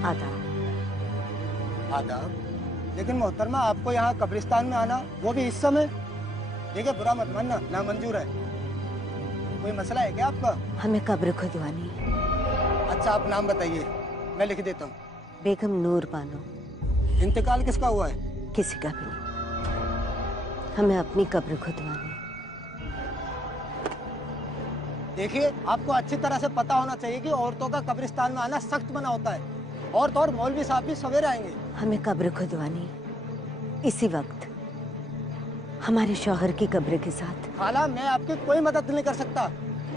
आदाब। आदाब। लेकिन मोहतरमा, आपको यहाँ कब्रिस्तान में आना, वो भी इस समय? देखिए, बुरा मत मानना, नामंजूर है। कोई मसला है क्या आपका? हमें कब्र खुदवानी है। अच्छा, आप नाम बताइए, मैं लिख देता हूँ। बेगम नूर बानो। इंतकाल किसका हुआ है? किसी का भी नहीं। हमें अपनी कब्र खुदवानी है। देखिए, आपको अच्छी तरह से पता होना चाहिए कि औरतों का कब्रिस्तान में आना सख्त मना होता है। औरत और मौलवी साहब भी सवेरे आएंगे। हमें कब्र खुदवानी है, इसी वक्त हमारे शौहर की कब्र के साथ। खाला, मैं आपकी कोई मदद नहीं कर सकता।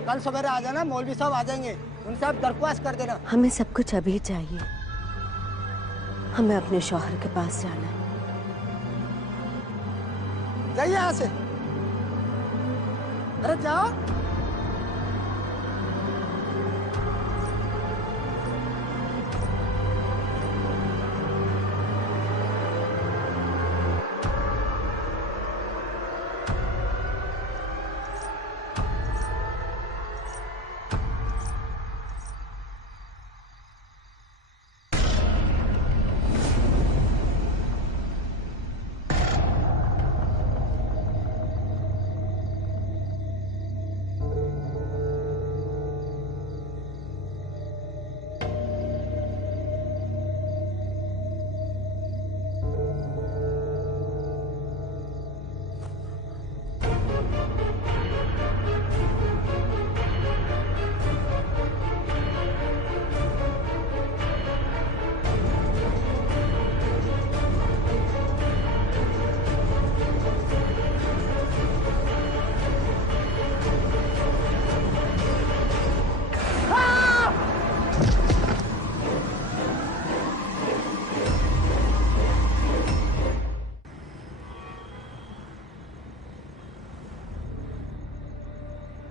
कल सवेरे आ जाना, मौलवी साहब आ जाएंगे, उनसे आप दरख्वास्त कर देना। हमें सब कुछ अभी चाहिए। हमें अपने शौहर के पास जाना है। जाइए यहाँ से। अरे जाओ।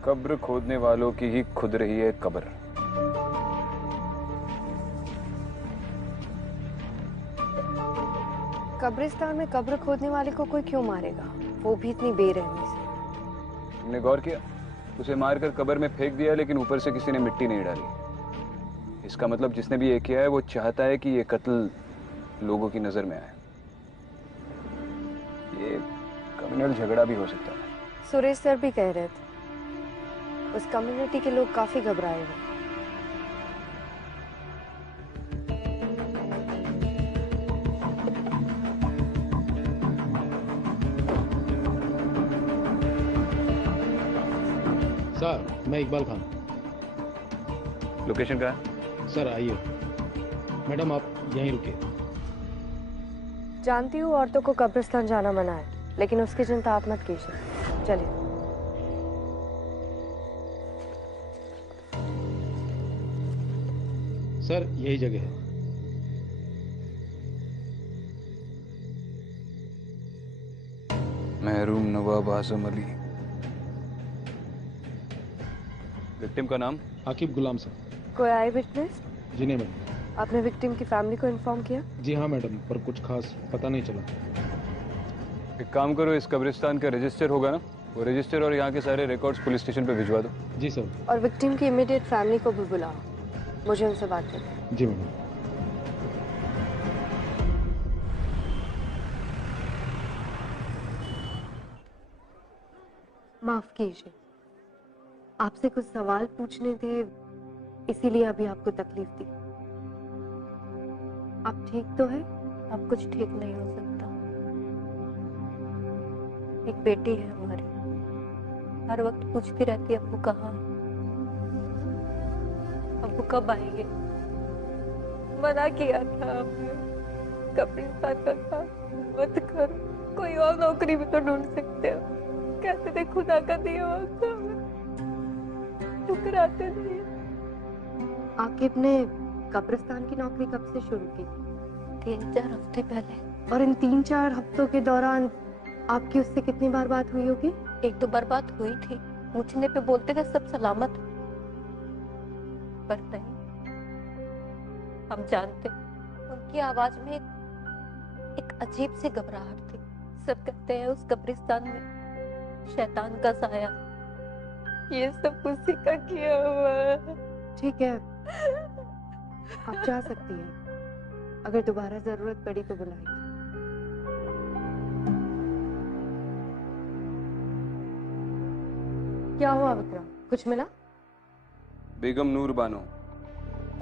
कब्र खोदने वालों की ही खुद रही है कब्र। कब्रिस्तान में कब्र खोदने वाले को कोई क्यों मारेगा, वो भी इतनी बेरहमी से। तुमने गौर किया? उसे मारकर कब्र में फेंक दिया, लेकिन ऊपर से किसी ने मिट्टी नहीं डाली। इसका मतलब जिसने भी ये किया है वो चाहता है कि ये कत्ल लोगों की नजर में आए। ये कम्युनल झगड़ा भी हो सकता है। सुरेश सर भी कह रहे थे उस कम्युनिटी के लोग काफी घबराए हुए। सर, मैं इकबाल खान। लोकेशन कहाँ है? सर आइए। मैडम आप यहीं रुकिए। जानती हूँ औरतों को कब्रिस्तान जाना मना है, लेकिन उसकी चिंता आप मत कीजिए। चलिए। सर यही जगह है। महरूम नवाब आजम अली। विक्टिम का नाम? आकिब गुलाम सर। कोई आई विटनेस? जी नहीं मैडम। आपने विक्टिम की फैमिली को इन्फॉर्म किया? जी हाँ मैडम, पर कुछ खास पता नहीं चला। एक काम करो, इस कब्रिस्तान का रजिस्टर होगा ना, वो रजिस्टर और यहाँ के सारे रिकॉर्ड्स पुलिस स्टेशन पे भिजवा दो। जी सर। और विक्टिम की इमीडिएट फैमिली को भी बुलाओ, मुझे उनसे बात करनी है। जी मैडम। माफ कीजिए, आपसे कुछ सवाल पूछने थे, इसीलिए अभी आपको तकलीफ दी। आप ठीक तो है? अब कुछ ठीक नहीं हो सकता। एक बेटी है हमारी, हर वक्त पूछती रहती है अब्बू कहाँ है, अब्बू कब आएंगे। मना किया था आपने, कब्रिस्तान का काम मत करो, कोई और नौकरी भी तो ढूंढ सकते हो। कहते थे खुदा का दिया हुआ, ठुकराते नहीं। आकिब ने कब्रिस्तान की नौकरी कब से शुरू की? 3-4 हफ्ते पहले। और इन 3-4 हफ्तों के दौरान आपकी उससे कितनी बार बात हुई होगी? 1-2 बार बात हुई थी, पूछने पे बोलते थे सब सलामत, पर नहीं। हम जानते, उनकी आवाज में एक अजीब सी घबराहट थी। सब कहते हैं उस कब्रिस्तान में शैतान का साया, ये सब उसी का किया हुआ है। ठीक है, आप जा सकती हैं। अगर दोबारा जरूरत पड़ी तो बुलाएंगे। क्या हुआ विक्रम, कुछ मिला? बेगम नूर बानो,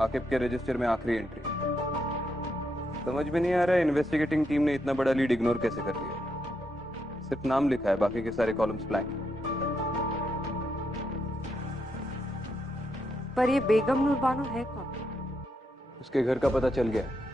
आकिब के रजिस्टर में आखिरी एंट्री। समझ में नहीं आ रहा है इन्वेस्टिगेटिंग टीम ने इतना बड़ा लीड इग्नोर कैसे कर लिया। सिर्फ नाम लिखा है, बाकी के सारे कॉलम्स ब्लैंक। पर ये बेगम नूर बानो है कौन? उसके घर का पता चल गया है।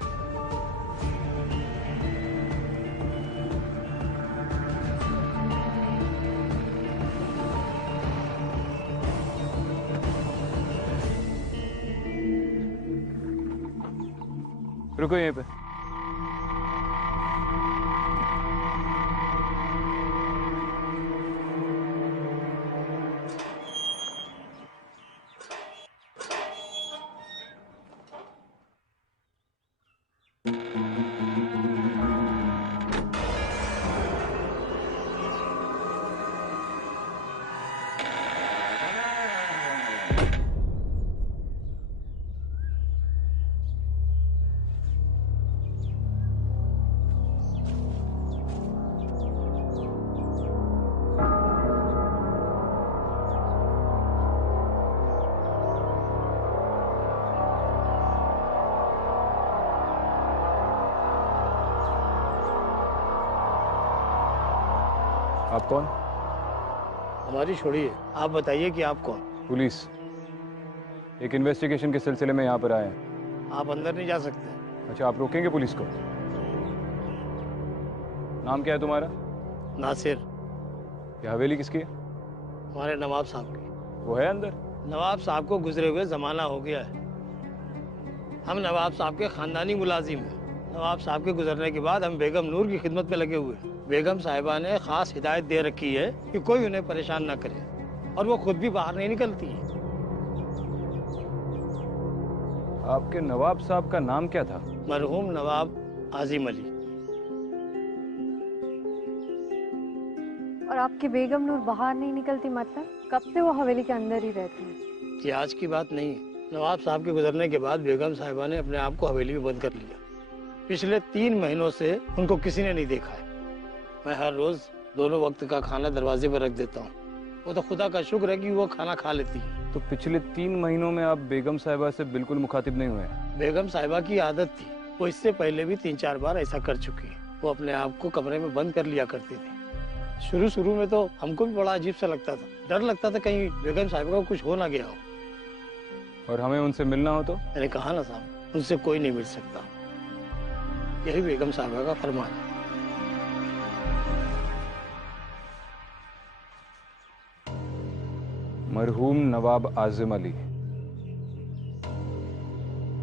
रुको यहीं पे। आप कौन? हमारी छोड़िए, आप बताइए कि आप कौन? पुलिस। एक इन्वेस्टिगेशन के सिलसिले में यहाँ पर आए हैं। आप अंदर नहीं जा सकते। अच्छा, आप रोकेंगे पुलिस को? नाम क्या है तुम्हारा? नासिर। ये हवेली किसकी है? हमारे नवाब साहब की। वो है अंदर? नवाब साहब को गुजरे हुए जमाना हो गया है। हम नवाब साहब के खानदानी मुलाजिम हैं। नवाब साहब के गुजरने के बाद हम बेगम नूर की खिदमत में लगे हुए हैं। बेगम साहिबा ने खास हिदायत दे रखी है कि कोई उन्हें परेशान ना करे, और वो खुद भी बाहर नहीं निकलती है। आपके नवाब साहब का नाम क्या था? मरहूम नवाब आजिम अली। और आपकी बेगम नूर बाहर नहीं निकलती, मतलब कब से वो हवेली के अंदर ही रहती है? ये आज की बात नहीं है। नवाब साहब के गुजरने के बाद बेगम साहिबा ने अपने आप को हवेली में बंद कर लिया। पिछले 3 महीनों से उनको किसी ने नहीं देखा है। मैं हर रोज दोनों वक्त का खाना दरवाजे पर रख देता हूँ। वो तो खुदा का शुक्र है कि वो खाना खा लेती है। तो पिछले 3 महीनों में आप बेगम साहिबा से बिल्कुल मुखातिब नहीं हुए? बेगम साहिबा की आदत थी, वो इससे पहले भी 3-4 बार ऐसा कर चुकी है। वो अपने आप को कमरे में बंद कर लिया करती थी। शुरू में तो हमको भी बड़ा अजीब सा लगता था। डर लगता था कहीं बेगम साहिबा को कुछ हो ना गया हो। और हमें उनसे मिलना हो तो? मैंने कहा ना साहब, उनसे कोई नहीं मिल सकता। यही बेगम साहिबा का फरमान है। मरहूम नवाब आजिम अली,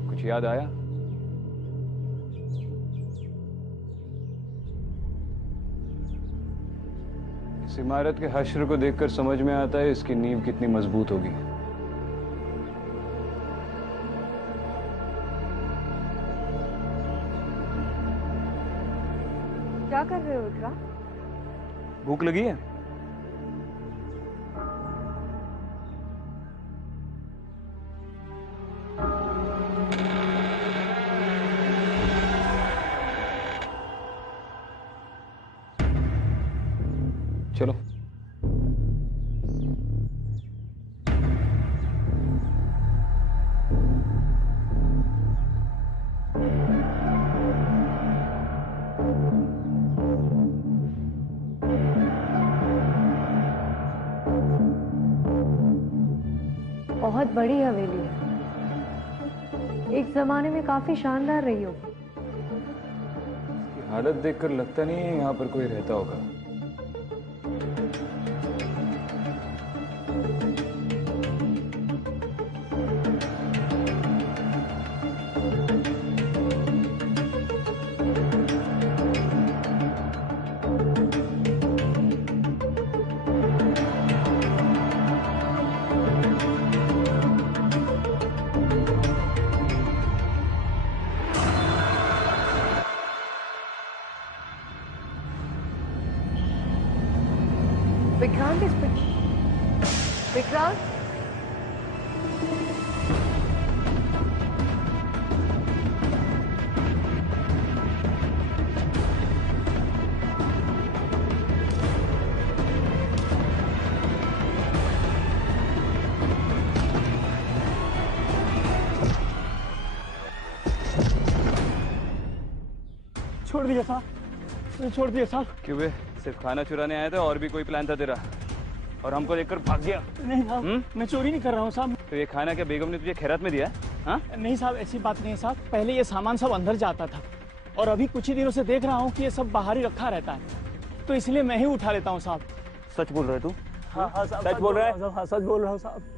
कुछ याद आया? इस इमारत के हश्र को देखकर समझ में आता है इसकी नींव कितनी मजबूत होगी। क्या कर रहे हो विक्रम? भूख लगी है? चलो। बहुत बड़ी हवेली है, एक जमाने में काफी शानदार रही होगी। इसकी हालत देखकर लगता नहीं है यहाँ पर कोई रहता होगा। विक्रांत इस पर विक्रांत, छोड़ दिया साहब, मुझे छोड़ दिया साहब। क्यों बे, सिर्फ खाना चुराने आया था और भी कोई प्लान था तेरा? और हमको देखकर भाग गया? नहीं साहब, मैं चोरी नहीं कर रहा हूँ साहब। तो ये खाना क्या बेगम ने तुझे खैरात में दिया है? हाँ? नहीं साहब, ऐसी बात नहीं है साहब। पहले ये सामान सब अंदर जाता था और अभी कुछ ही दिनों से देख रहा हूँ कि ये सब बाहर ही रखा रहता है, तो इसलिए मैं ही उठा लेता हूँ साहब। सच बोल रहे तू? हाँ हाँ साहब, सच बोल रहा है? हाँ सच बोल रहा हूँ साहब।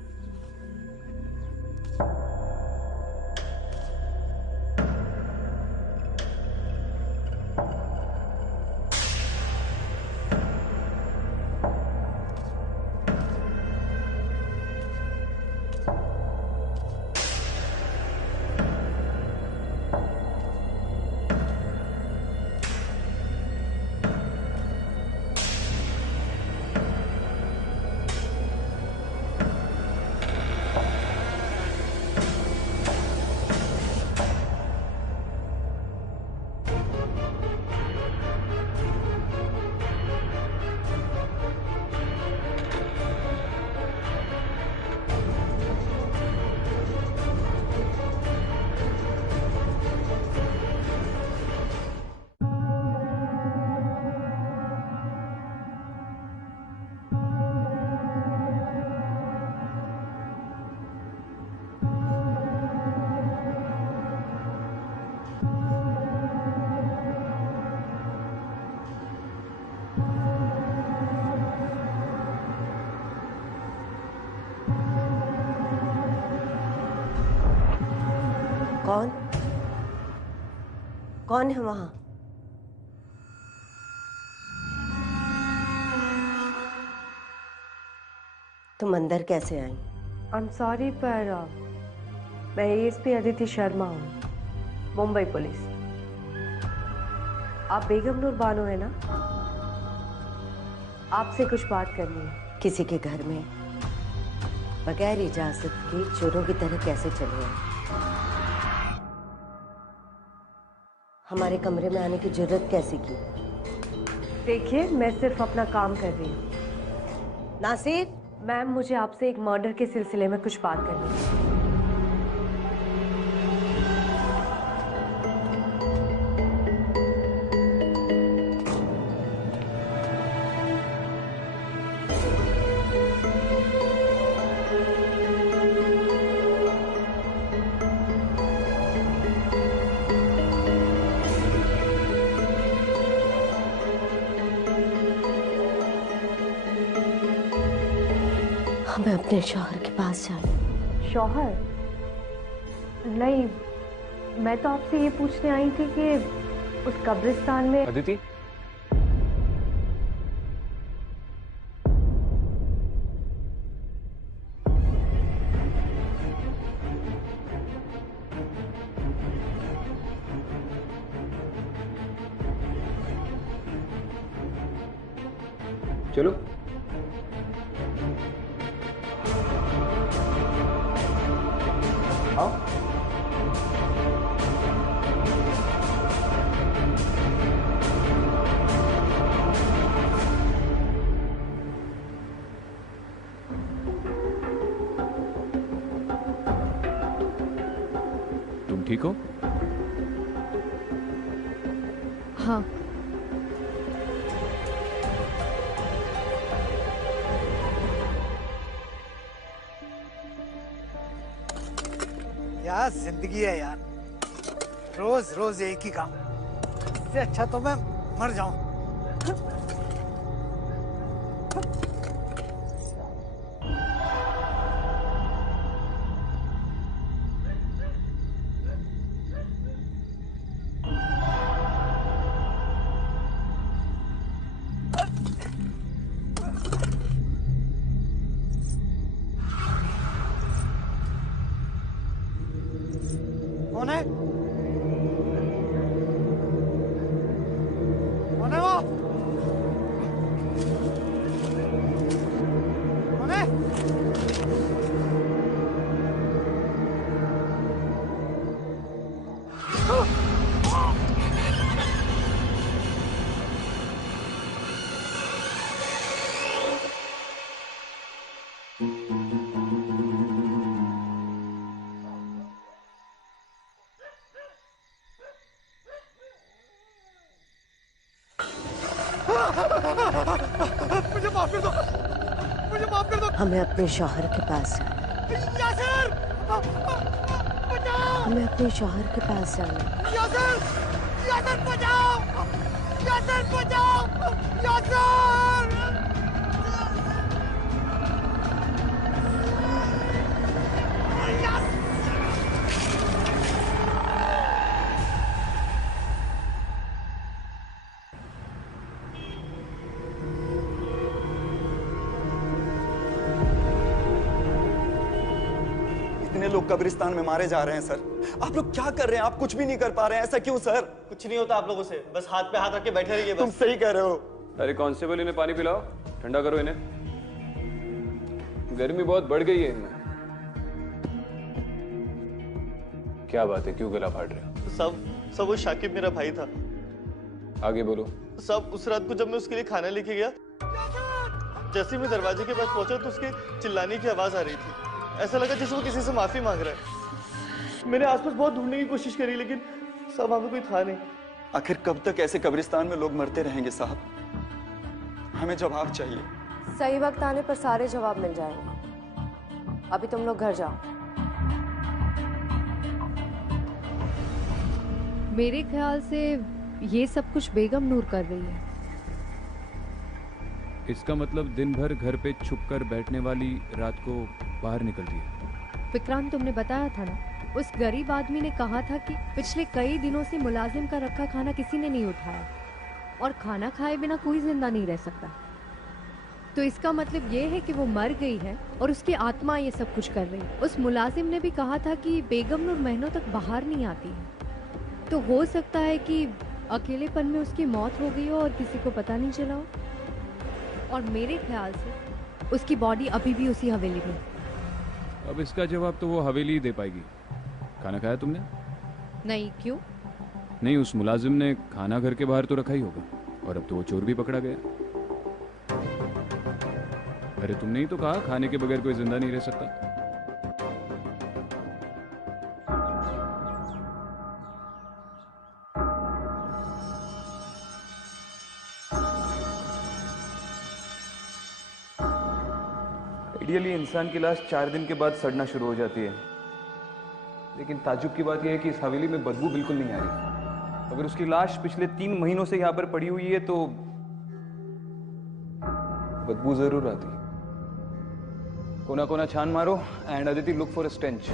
कौन कौन है वहां? तुम अंदर कैसे आई? आई एम सॉरी पर मैं एएसपी अदिति शर्मा हूँ, मुंबई पुलिस। आप बेगम नूर बानो है ना? आपसे कुछ बात करनी है। किसी के घर में बगैर इजाजत के चोरों की तरह कैसे चले आए? हमारे कमरे में आने की जरूरत कैसे की? देखिए, मैं सिर्फ अपना काम कर रही हूँ। नासिर, मैम, मुझे आपसे एक मर्डर के सिलसिले में कुछ बात करनी है। हमें अपने शौहर के पास जाना। शौहर? नहीं, मैं तो आपसे ये पूछने आई थी कि उस कब्रिस्तान में अदिति, चलो। आओ। तुम ठीक हो? हाँ। क्या जिंदगी है यार, रोज रोज एक ही काम। इससे अच्छा तो मैं मर जाऊं। कौन है? कौन है वो? मुझे माफ कर दो, मुझे माफ कर दो। हमें अपने शौहर के पास जाना है। यासिर, बचाओ। हमें अपने शौहर के पास जाना है। यासिर, यासिर बचाओ, यासिर बचाओ, यासिर। इतने लोग कब्रिस्तान में मारे जा रहे हैं सर, आप लोग क्या कर रहे हैं? आप कुछ भी नहीं कर पा रहे हैं, ऐसा क्यों सर? कुछ नहीं होता आप लोगों से, बस हाथ पे हाथ रख के बैठे रहिए। तुम सही कह रहे हो। अरे कांस्टेबल, इन्हें पानी पिलाओ, ठंडा करो इन्हें, गर्मी बहुत बढ़ गई है इनमें। क्या बात है, क्यों गला फाड़ रहे हो? सब वो शाकिब मेरा भाई था। आगे बोलो। सब उस रात को जब मैं उसके लिए खाना लेके गया, जैसे मैं दरवाजे के पास पहुंचा तो उसके चिल्लाने की आवाज आ रही थी। ऐसा लगा जैसे वो किसी से माफी मांग रहा है। मैंने आसपास बहुत ढूंढने की कोशिश करी लेकिन सब वहां पे कोई था नहीं। आखिर कब तक ऐसे कब्रिस्तान में लोग मरते रहेंगे साहब? हमें जवाब चाहिए। सही वक्त आने पर सारे जवाब मिल जाएंगे। अभी तुम लोग घर जाओ। मेरे ख्याल से ये सब कुछ बेगम नूर कर रही है। इसका मतलब दिन भर घर पे छुप कर बैठने वाली रात को बाहर निकलती है। विक्रांत, तुमने बताया था ना, उस गरीब आदमी ने कहा था कि पिछले कई दिनों से मुलाजिम का रखा खाना किसी ने नहीं उठाया और खाना खाए बिना कोई जिंदा नहीं रह सकता। तो इसका मतलब ये है कि वो मर गई है और उसकी आत्मा ये सब कुछ कर रही है। उस मुलाजिम ने भी कहा था कि बेगम नूर महीनों तक बाहर नहीं आती है। तो हो सकता है कि अकेलेपन में उसकी मौत हो गई हो और किसी को पता नहीं चला हो। और मेरे ख्याल से उसकी बॉडी अभी भी उसी हवेली में। अब इसका जवाब तो वो हवेली ही दे पाएगी। खाना खाया तुमने? नहीं, क्यों? नहीं, उस मुलाजिम ने खाना घर के बाहर तो रखा ही होगा और अब तो वो चोर भी पकड़ा गया। अरे तुमने ही तो कहा खाने के बगैर कोई जिंदा नहीं रह सकता। आइडियली इंसान की लाश 4 दिन के बाद सड़ना शुरू हो जाती है, लेकिन ताजुब की बात यह है कि इस हवेली में बदबू बिल्कुल नहीं आ रही। अगर उसकी लाश पिछले 3 महीनों से यहां पर पड़ी हुई है तो बदबू जरूर आती। कोना कोना छान मारो and Aditi look for a stench.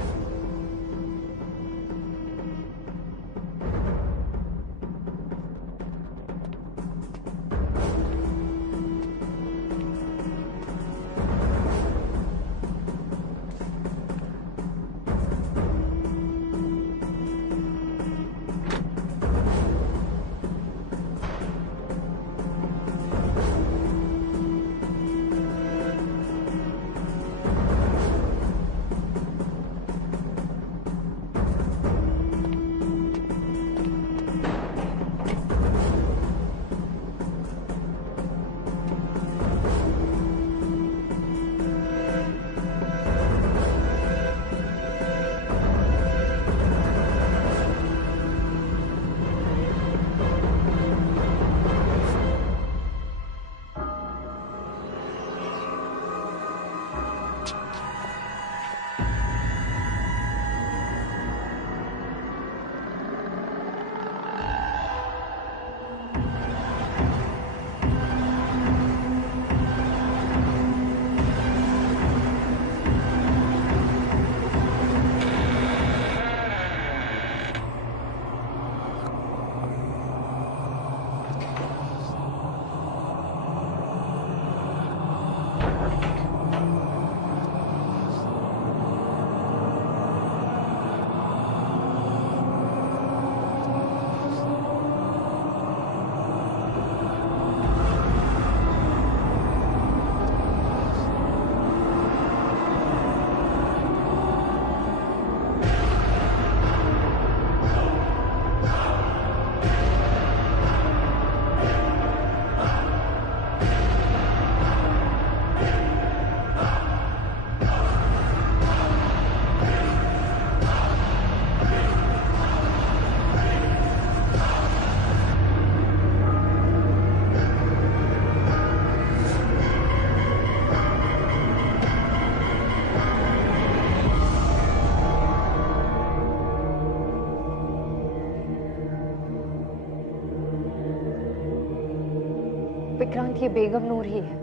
Vikrant, ये बेगम नूर ही है।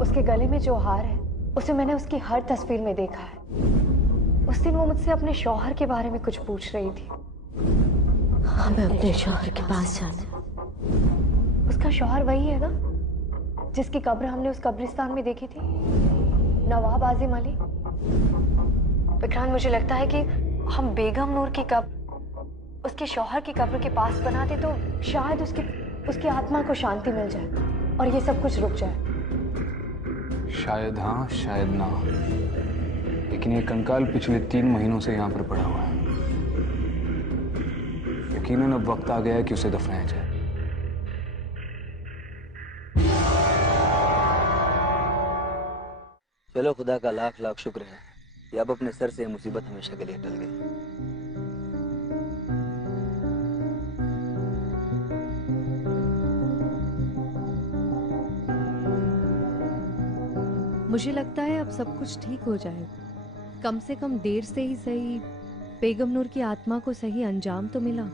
उसके गले में जो हार है उसे मैंने उसकी हर तस्वीर में देखा है। उस दिन वो मुझसे अपने शौहर के बारे में कुछ पूछ रही थी। हमें अपने शौहर के पास जाना। उसका शौहर वही है ना जिसकी कब्र हमने उस कब्रिस्तान में देखी थी, नवाब आजिम अली। विक्रांत, मुझे लगता है कि हम बेगम नूर की कब्र उसके शौहर की कब्र के पास बनाते तो शायद उसकी आत्मा को शांति मिल जाए और ये सब कुछ रुक जाए। शायद हाँ शायद ना, लेकिन ये कंकाल पिछले 3 महीनों से यहाँ पर पड़ा हुआ है। यकीनन अब वक्त आ गया है कि उसे दफनाया जाए। चलो, खुदा का लाख लाख शुक्र है कि अब अपने सर से ये मुसीबत हमेशा के लिए टल गई। मुझे लगता है अब सब कुछ ठीक हो जाएगा। कम से कम देर से ही सही बेगम नूर की आत्मा को सही अंजाम तो मिला।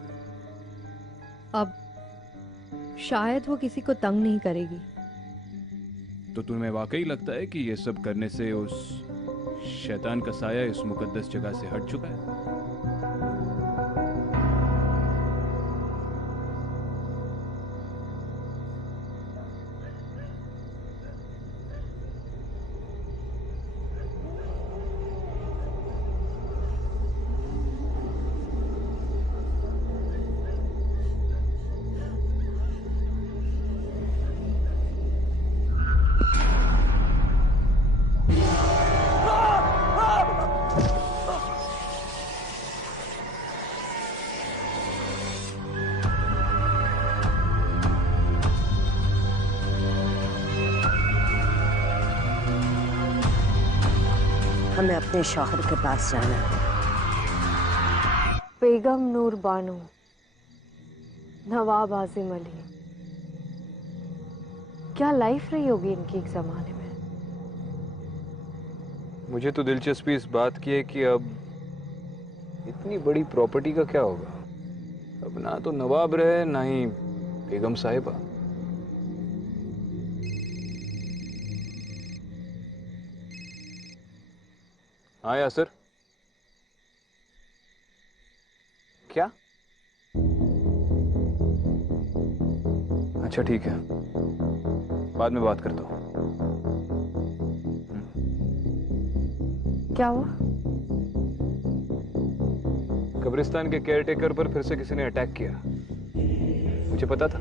अब शायद वो किसी को तंग नहीं करेगी। तो तुम्हें वाकई लगता है कि ये सब करने से उस शैतान का साया इस मुकद्दस जगह से हट चुका है? हमें अपने शौहर के पास जाना है। बेगम नूर बानो, नवाब आजिम अली, क्या लाइफ रही होगी इनकी एक जमाने में। मुझे तो दिलचस्पी इस बात की है कि अब इतनी बड़ी प्रॉपर्टी का क्या होगा। अब ना तो नवाब रहे ना ही बेगम साहिबा। हाँ यासर, क्या? अच्छा ठीक है, बाद में बात करता हूँ। क्या हुआ? कब्रिस्तान के केयरटेकर पर फिर से किसी ने अटैक किया। मुझे पता था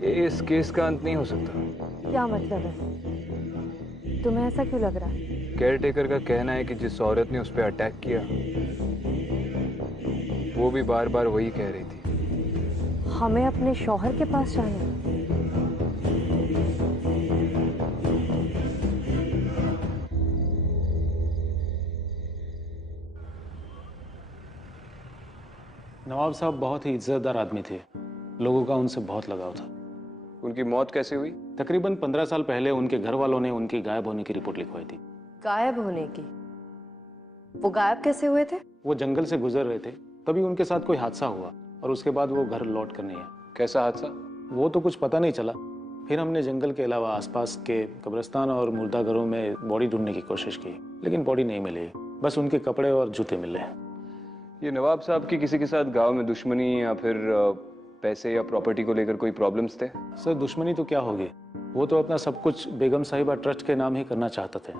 ये इस केस का अंत नहीं हो सकता। क्या मतलब है? तुम्हें ऐसा क्यों लग रहा है? केयरटेकर का कहना है कि जिस औरत ने उस पर अटैक किया वो भी बार बार वही कह रही थी, हमें अपने शौहर के पास जाना है। नवाब साहब बहुत ही इज्जतदार आदमी थे, लोगों का उनसे बहुत लगाव था। उनकी मौत कैसे हुई? तकरीबन 15 साल पहले उनके घर वालों ने उनकी गायब होने की रिपोर्ट लिखवाई थी। गायब होने की? वो गायब कैसे हुए थे? वो जंगल से गुजर रहे थे, तभी उनके साथ कोई हादसा हुआ और उसके बाद वो घर लौट कर नहीं आए। कैसा हादसा? वो तो कुछ पता नहीं चला। फिर हमने जंगल के अलावा आसपास के कब्रिस्तान और मुर्दाघरों में बॉडी ढूंढने की कोशिश की, लेकिन बॉडी नहीं मिली, बस उनके कपड़े और जूते मिले। ये नवाब साहब की किसी के साथ गांव में दुश्मनी या फिर पैसे या प्रॉपर्टी को लेकर कोई प्रॉब्लम्स थे? सर दुश्मनी तो क्या होगी, वो तो अपना सब कुछ बेगम साहिबा ट्रस्ट के नाम ही करना चाहते थे।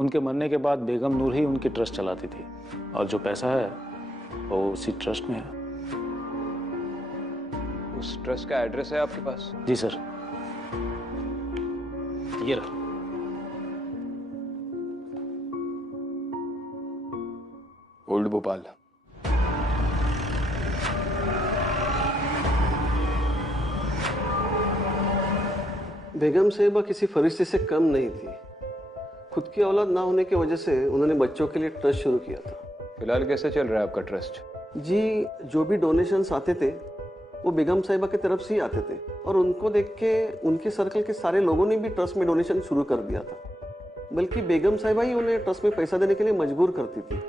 उनके मरने के बाद बेगम नूर ही उनकी ट्रस्ट चलाती थी और जो पैसा है वो उसी ट्रस्ट में है। उस ट्रस्ट का एड्रेस है आपके पास? जी सर, ये रहा। ओल्ड भोपाल। बेगम साहिबा किसी फरिश्ते से कम नहीं थी। खुद की औलाद ना होने की वजह से उन्होंने बच्चों के लिए ट्रस्ट शुरू किया था। फिलहाल कैसे चल रहा है आपका ट्रस्ट? जी, जो भी डोनेशंस आते थे वो बेगम साहिबा की तरफ से ही आते थे और उनको देख के उनके सर्कल के सारे लोगों ने भी ट्रस्ट में डोनेशन शुरू कर दिया था। बल्कि बेगम साहिबा ही उन्हें ट्रस्ट में पैसा देने के लिए मजबूर करती थी।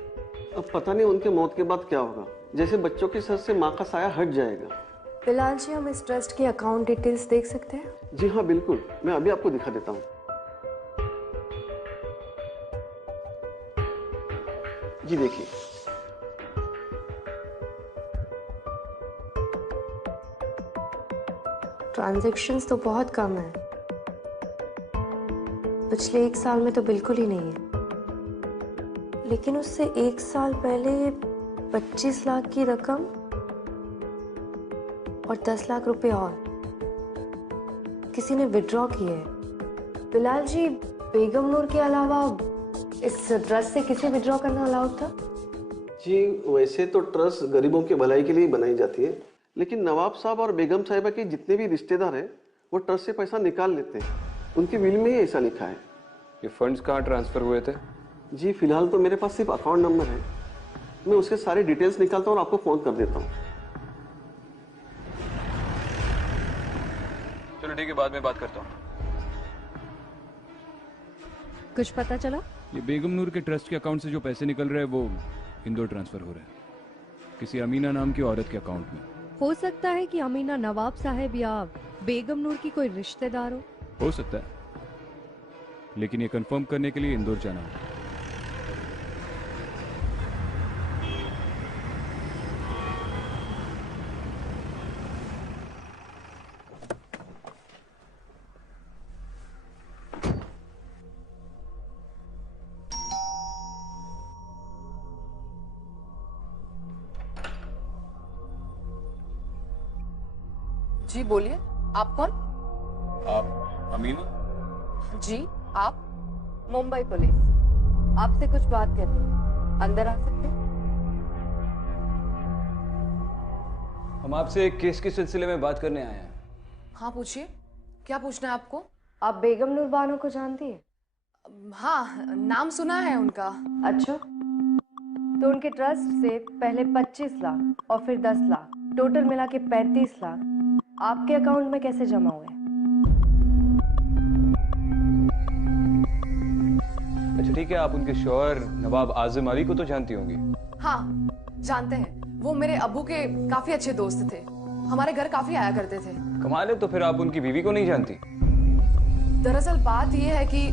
अब पता नहीं उनके मौत के बाद क्या होगा। जैसे बच्चों के सर से माँ का साया हट जाएगा बिलाल जी, हम इस ट्रस्ट की अकाउंट डिटेल्स देख सकते हैं? जी हाँ बिल्कुल, मैं अभी आपको दिखा देता हूँ। जी देखिए, ट्रांजैक्शंस तो बहुत कम है, पिछले 1 साल में तो बिल्कुल ही नहीं है। लेकिन उससे 1 साल पहले 25 लाख की रकम और 10 लाख रुपए और किसी ने विड्रॉ किए हैं। बिलाल जी, बेगम नूर के अलावा इस ट्रस्ट से किसे विड्रॉ करना अलाउड था? जी वैसे तो ट्रस्ट गरीबों की भलाई के लिए बनाई जाती है, लेकिन नवाब साहब और बेगम साहिबा के जितने भी रिश्तेदार हैं वो ट्रस्ट से पैसा निकाल लेते हैं। उनके विल में ही ऐसा लिखा है। ये फंड्स कहाँ ट्रांसफर हुए थे? जी फिलहाल तो मेरे पास सिर्फ अकाउंट नंबर है, मैं उसके सारे डिटेल्स निकालता हूँ और आपको फोन कर देता हूँ। चलो ठीक है, बाद में बात करता हूँ। कुछ पता चला? ये बेगम नूर के ट्रस्ट के अकाउंट से जो पैसे निकल रहे हैं वो इंदौर ट्रांसफर हो रहे हैं, किसी अमीना नाम की औरत के अकाउंट में। हो सकता है कि अमीना नवाब साहब या बेगम नूर की कोई रिश्तेदार हो सकता है, लेकिन ये कंफर्म करने के लिए इंदौर जाना होगा। जी बोलिए, आप कौन? आप अमीना? जी आप? मुंबई पुलिस, आपसे कुछ बात करनी है, अंदर आ सकते हैं? हम आपसे एक केस के सिलसिले में बात करने आए हैं। हाँ पूछिए, क्या पूछना है आपको? आप बेगम नूर बानो को जानती है? हाँ, नाम सुना है उनका। अच्छा, तो उनके ट्रस्ट से पहले 25 लाख और फिर 10 लाख, टोटल मिला के 35 लाख आपके अकाउंट में कैसे जमा हुए? अच्छा ठीक है, आप उनके शौहर नवाब आजिम अली को तो जानती होंगी? हाँ जानते हैं, वो मेरे अब्बू के काफी अच्छे दोस्त थे, हमारे घर काफी आया करते थे। कमाल है, तो फिर आप उनकी बीवी को नहीं जानती? दरअसल बात यह है कि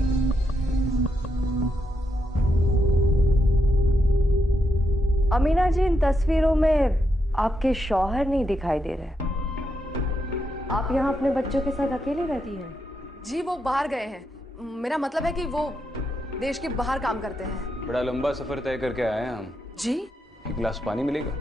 अमीना जी, इन तस्वीरों में आपके शौहर नहीं दिखाई दे रहे। आप यहाँ अपने बच्चों के साथ अकेले रहती हैं? जी वो बाहर गए हैं, मेरा मतलब है कि वो देश के बाहर काम करते हैं। बड़ा लंबा सफर तय करके आए हैं हम। जी? एक गिलास पानी मिलेगा?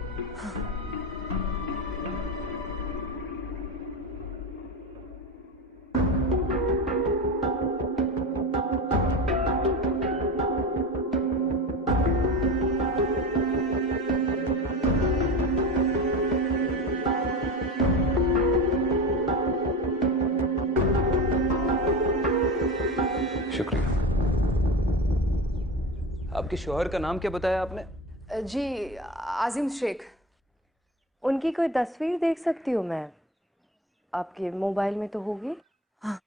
शुक्रिया। आपके शौहर का नाम क्या बताया आपने? जी आजिम शेख। उनकी कोई तस्वीर देख सकती हूँ मैं? आपके मोबाइल में तो होगी। हाँ।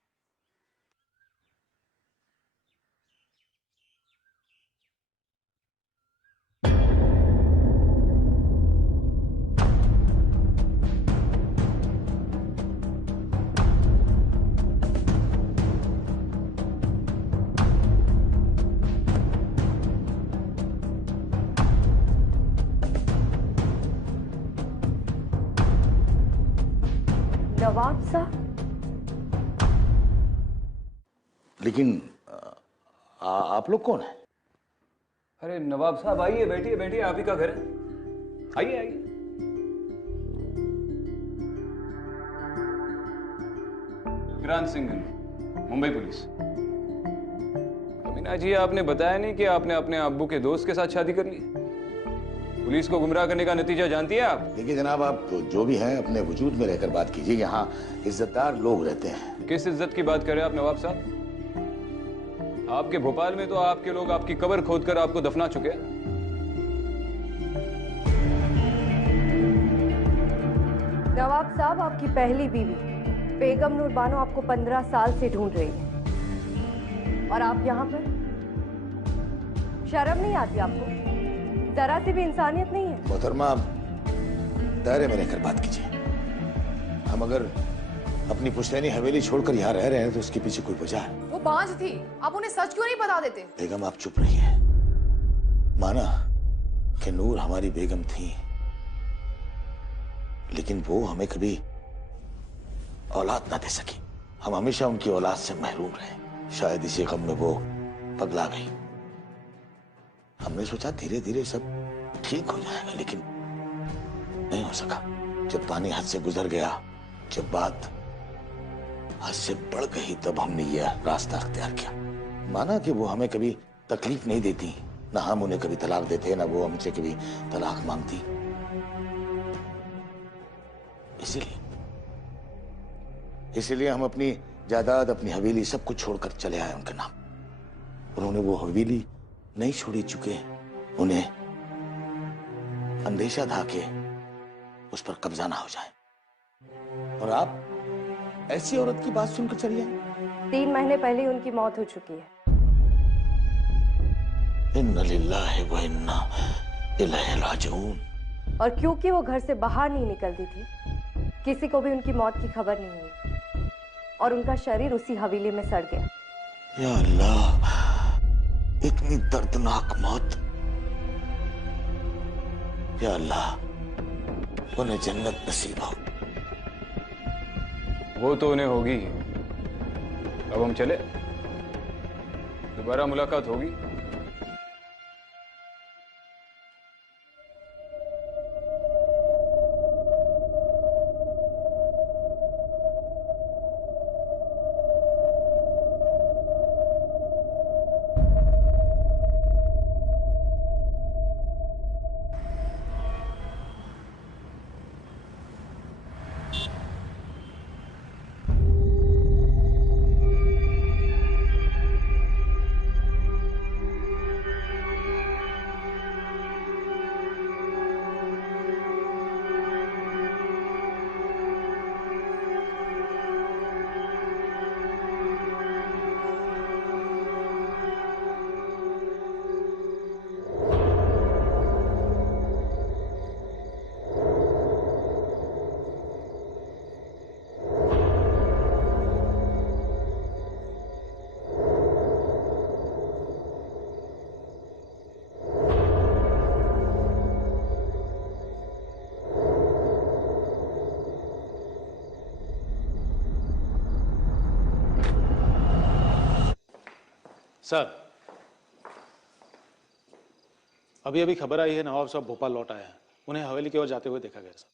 नवाब साहब? लेकिन आप लोग कौन हैं? अरे नवाब साहब आइए, बैठिए बैठिए, आप ही का घर है, आइए आइए। किरण सिंह, मुंबई पुलिस। अमीना जी, आपने बताया नहीं कि आपने अपने अब्बू के दोस्त के साथ शादी कर ली? पुलिस को गुमराह करने का नतीजा जानती है आप? देखिए जनाब, आप जो भी हैं अपने वजूद में रहकर बात कीजिए। यहाँ इज्जतदार लोग रहते हैं। किस इज्जत की बात कर रहे हैं आप नवाब साहब? आपके भोपाल में तो आपके लोग आपकी कब्र खोदकर आपको दफना चुके हैं। नवाब साहब, आपकी पहली बीवी बेगम नूर बानो आपको 15 साल से ढूंढ रही है और आप यहाँ पर? शर्म नहीं आती आपको? जरा सी भी इंसानियत नहीं है? मोहतरमा, आप दायरे में रहकर बात कीजिए। हम अगर अपनी पुश्तैनी हवेली छोड़कर यहाँ रह रहे हैं तो उसके पीछे कोई वजह है। वो बांझ थी, आप उन्हें सच क्यों नहीं बता देते? बेगम आप चुप रहिए। माना कि नूर हमारी बेगम थी, लेकिन वो हमें कभी औलाद ना दे सकी। हम हमेशा उनकी औलाद से महरूम रहे। शायद इसी गम में वो पगला गई। हमने सोचा धीरे धीरे सब ठीक हो जाएगा, लेकिन नहीं हो सका। जब पानी हद से गुजर गया, जब बात हद से बढ़ गई, तब हमने यह रास्ता अख्तियार किया। माना कि वो हमें कभी तकलीफ नहीं देती, ना हम उन्हें कभी तलाक देते, ना वो हमसे कभी तलाक मांगती। इसीलिए हम अपनी जायदाद, अपनी हवेली सब कुछ छोड़कर चले आए उनके नाम। उन्होंने वो हवेली नहीं छोड़ी, चुके उन्हें अंदेशा था कि उस पर कब्जा ना हो जाए। और आप ऐसी औरत की बात सुनकर चली आई। 3 महीने पहले उनकी मौत हो चुकी है। इन्ना लिल्लाहि व इन्ना इलैहि राजिऊन। और क्योंकि वो घर से बाहर नहीं निकलती थी, किसी को भी उनकी मौत की खबर नहीं हुई और उनका शरीर उसी हवेली में सड़ गया। या अल्लाह, इतनी दर्दनाक मौत। या अल्लाह, उन्हें जन्नत नसीब हो। वो तो उन्हें होगी। अब हम चले, दोबारा मुलाकात होगी। सर, अभी खबर आई है नवाब साहब भोपाल लौट आए हैं। उन्हें हवेली की ओर जाते हुए देखा गया सर।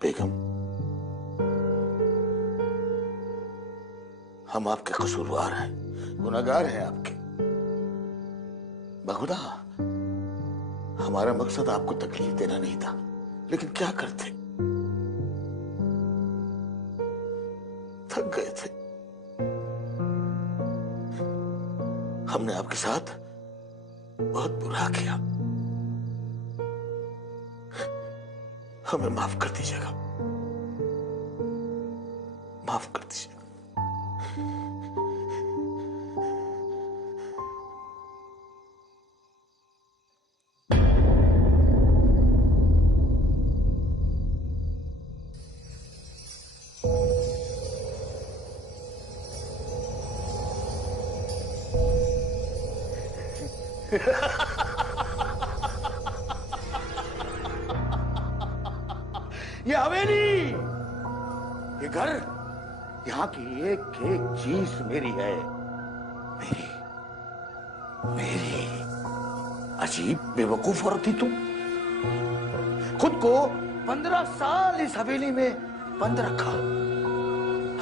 बेगम, हम आपके कसूरवार हैं, गुनहगार हैं आपके। बखुदा, हमारा मकसद आपको तकलीफ देना नहीं था, लेकिन क्या करते, थक गए थे। हमने आपके साथ बहुत बुरा किया, हमें माफ कर दीजिएगा, माफ कर दीजिएगा। ये हवेली, ये घर, यहाँ की एक एक चीज मेरी है, मेरी मेरी। अजीब बेवकूफ औरत थी तुम, खुद को 15 साल इस हवेली में बंद रखा।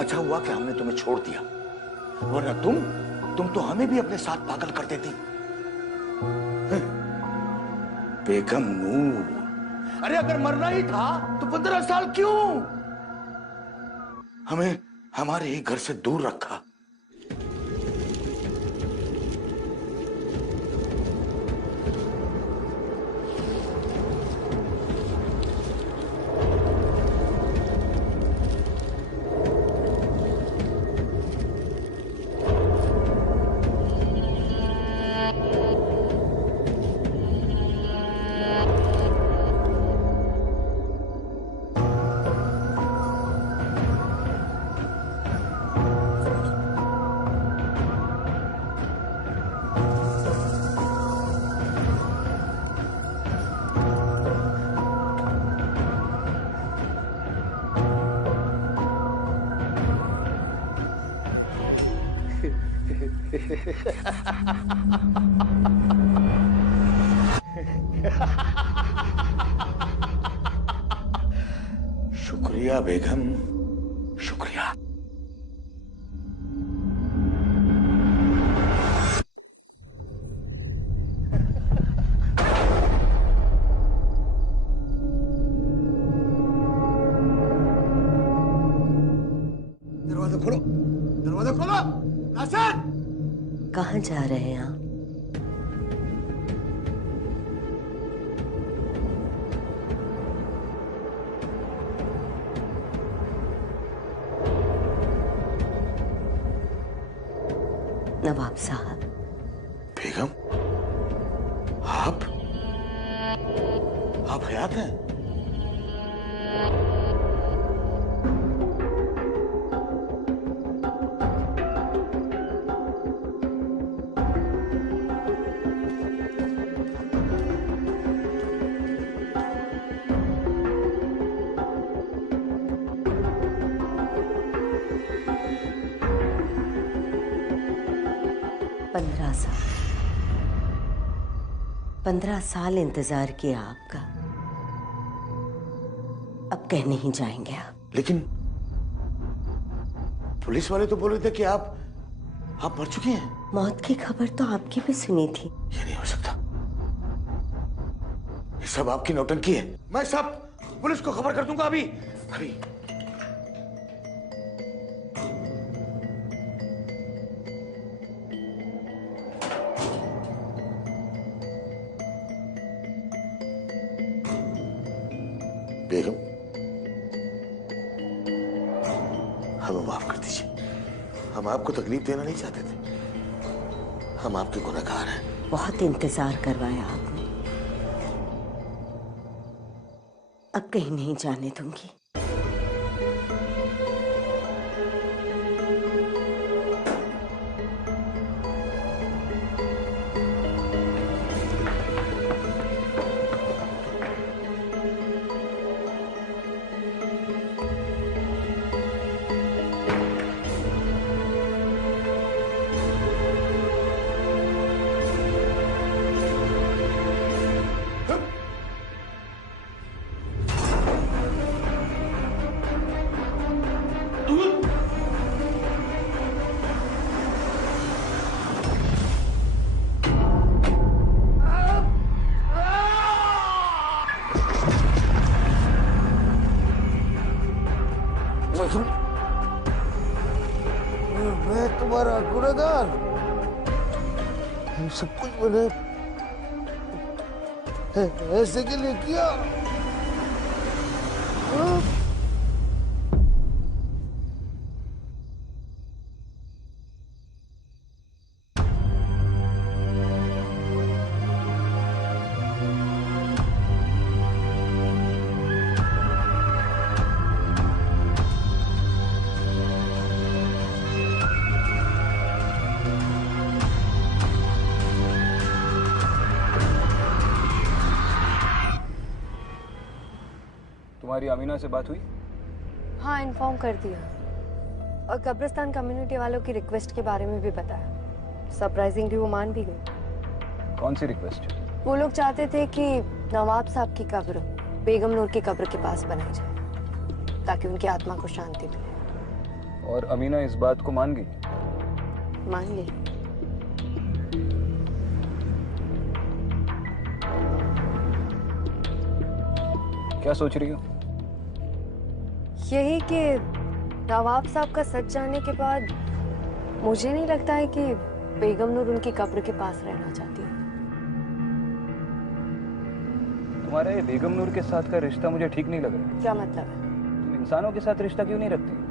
अच्छा हुआ कि हमने तुम्हें छोड़ दिया, वरना तुम तो हमें भी अपने साथ पागल कर देती। बेगम नूर, अरे अगर मरना ही था तो 15 साल क्यों? हमें हमारे ही घर से दूर रखा। शुक्रिया बेगम, शुक्रिया। दरवाजा खोलो, दरवाजा खोलो। नासिर, कहाँ जा रहे हैं आप? नवाब साहब। बेगम, आप हयात हैं? साल 15 साल इंतजार किया आपका, अब कह नहीं जाएंगे आप। लेकिन पुलिस वाले तो बोल रहे थे कि आप मर चुकी हैं। मौत की खबर तो आपकी भी सुनी थी। ये नहीं हो सकता, ये सब आपकी नौटंकी है। मैं सब पुलिस को खबर कर दूंगा अभी अभी। बेगम, हमें माफ कर दीजिए, हम आपको तकलीफ देना नहीं चाहते थे, हम आपके गुनहगार हैं। बहुत इंतजार करवाया आपने, अब कहीं नहीं जाने दूंगी। कसम, मैं तुम्हारा गुनहगार। सब कुछ मैंने ऐसे के लिए किया। तुम्हारी अमीना से बात हुई? हाँ, इन्फॉर्म कर दिया और कब्रिस्तान कम्युनिटी वालों की रिक्वेस्ट के बारे में भी बताया। सरप्राइजिंगली वो मान भी गई। कौन सी रिक्वेस्ट? वो लोग चाहते थे कि नवाब साहब की कब्र बेगम नूर की कब्र के पास बनाई जाए ताकि उनकी आत्मा को शांति मिले। और अमीना इस बात को मान गई? मान गई। क्या सोच रही हो? यही कि नवाब साहब का सच जानने के बाद मुझे नहीं लगता है कि बेगम नूर उनकी कब्र के पास रहना चाहती है। तुम्हारा ये बेगम नूर के साथ का रिश्ता मुझे ठीक नहीं लग रहा। क्या मतलब है? तुम इंसानों के साथ रिश्ता क्यों नहीं रखती?